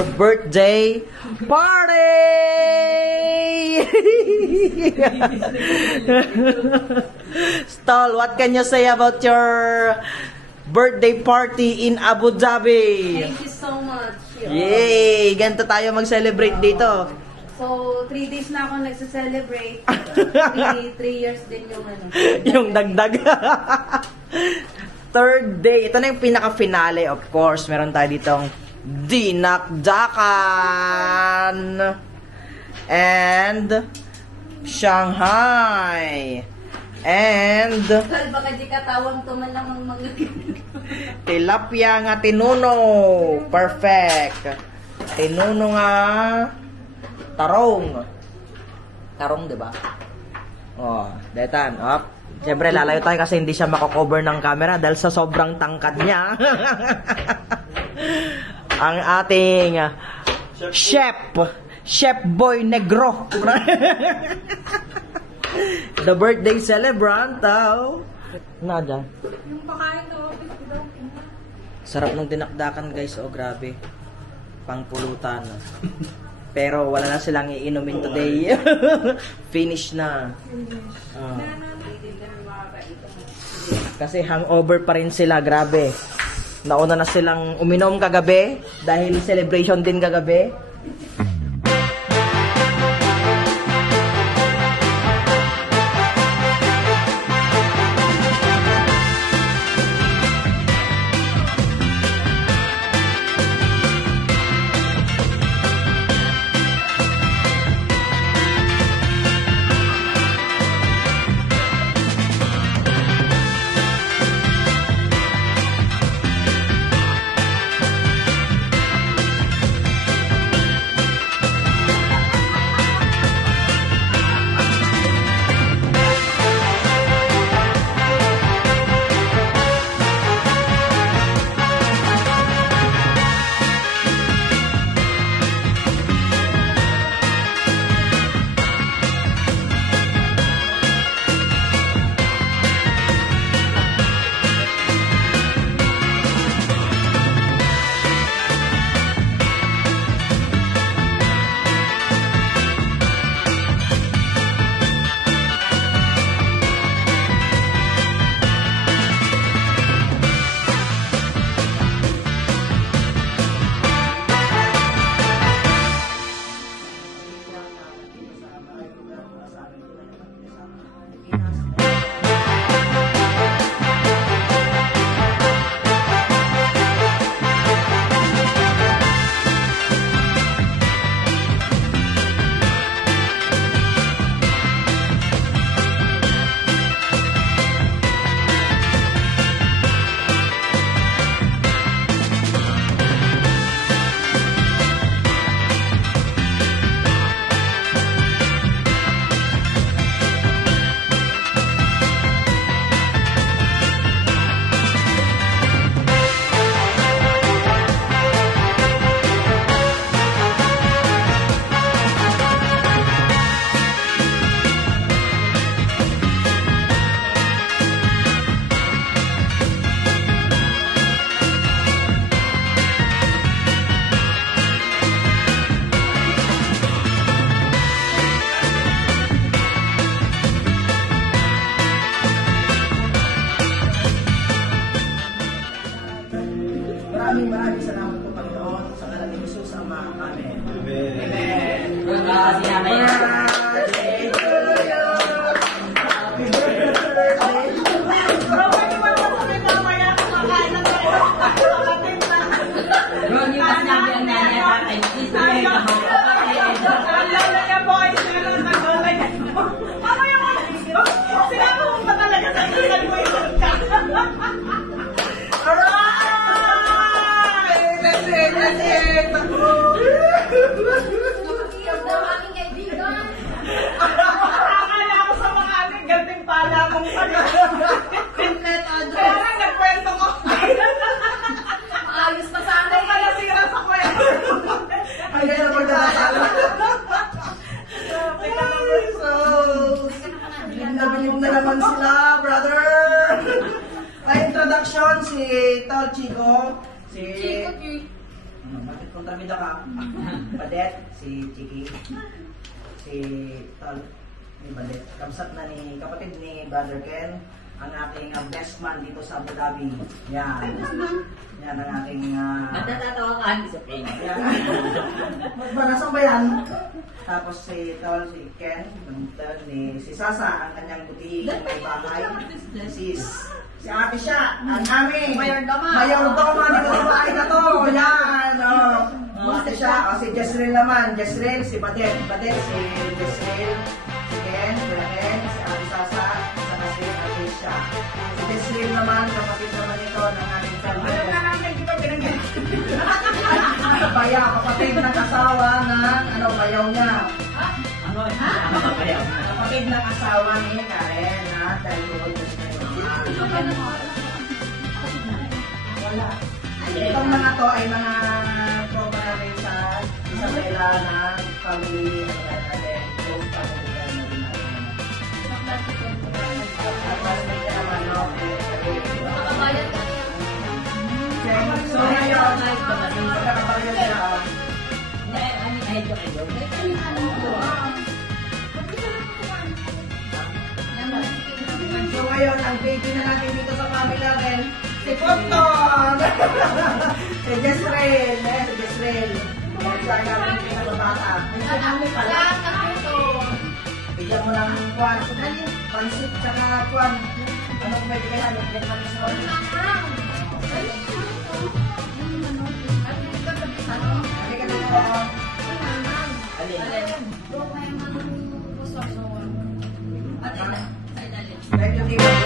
our birthday party! Stol, what can you say about your birthday party in Abu Dhabi? Thank you so much. Yay! Ganito tayo mag-celebrate dito. So, 3 days na ako nagse-celebrate. 3 years din yung ano. Yung dagdag. Third day. Ito na yung pinaka-finale, of course. Meron tayo ditong dinakdakan. And Shanghai. And Baka di katawang tuman lang ang mga tilapia nga tinuno. Perfect. Tinuno nga tarong. Tarong, di ba? Oh, detan. Up. Siyempre, lalayo tayo kasi hindi siya mako-cover ng camera dahil sa sobrang tangkad niya. Ang ating Chef Boy Negro. The birthday celebrant. Nada. yung pakain ko. Sarap ng dinakdakan, guys. Oh, grabe. Pangpulutan. Pero wala na silang iinumin today. Finish na. Kasi hangover pa rin sila, grabe. Nauna na silang uminom kagabi dahil celebration din kagabi. Maraming salamat po, Panginoon, sa ngalan ni Jesus, Ama. Amen. Amen. Amen. Ang aming kaibigan. Lamida ka. Badet, si Chiki. Si Tal, ni Badet. Kamsat na ni kapatid ni Brother Ken. Ang aking best man dito sa Abu Dhabi. Yan. Yan ang aking... Matatawakan sa pin. Yan. Nasaan ba yan? Tapos si Tal, si Ken. Si Sasa, ang kanyang buti may bahay. Si ate siya, ang aming Mayordoma dito sa bahay na to. Yan. Ate siya, si Jezreel naman. Jezreel, si Badet, si Jezreel, si Ken, si ate Sasa, saka si ate siya. Si Jezreel naman, kapatid naman ito ng ating family. Bayaw, kapatid ng asawa ng bayaw niya. Ano? Makapayaw. Kapatid ng asawa ni Karen na dalawang wala. Itong mga to ay mga tropa namin sa Isabela na family natin. Yung family natin. Classmate ka naman, no? So, ngayon, magkakabayan sila. So ngayon, ang baby na natin dito sa family natin, si Ponton! Si Jezreel, si Jezreel. Siya ang namin dito sa bata. Bigyan mo ng kwan, pansit, tsaka kwan. Anong pwede kaya? Bigyan mo ng kwan. Halika na po. Thank you, Tito.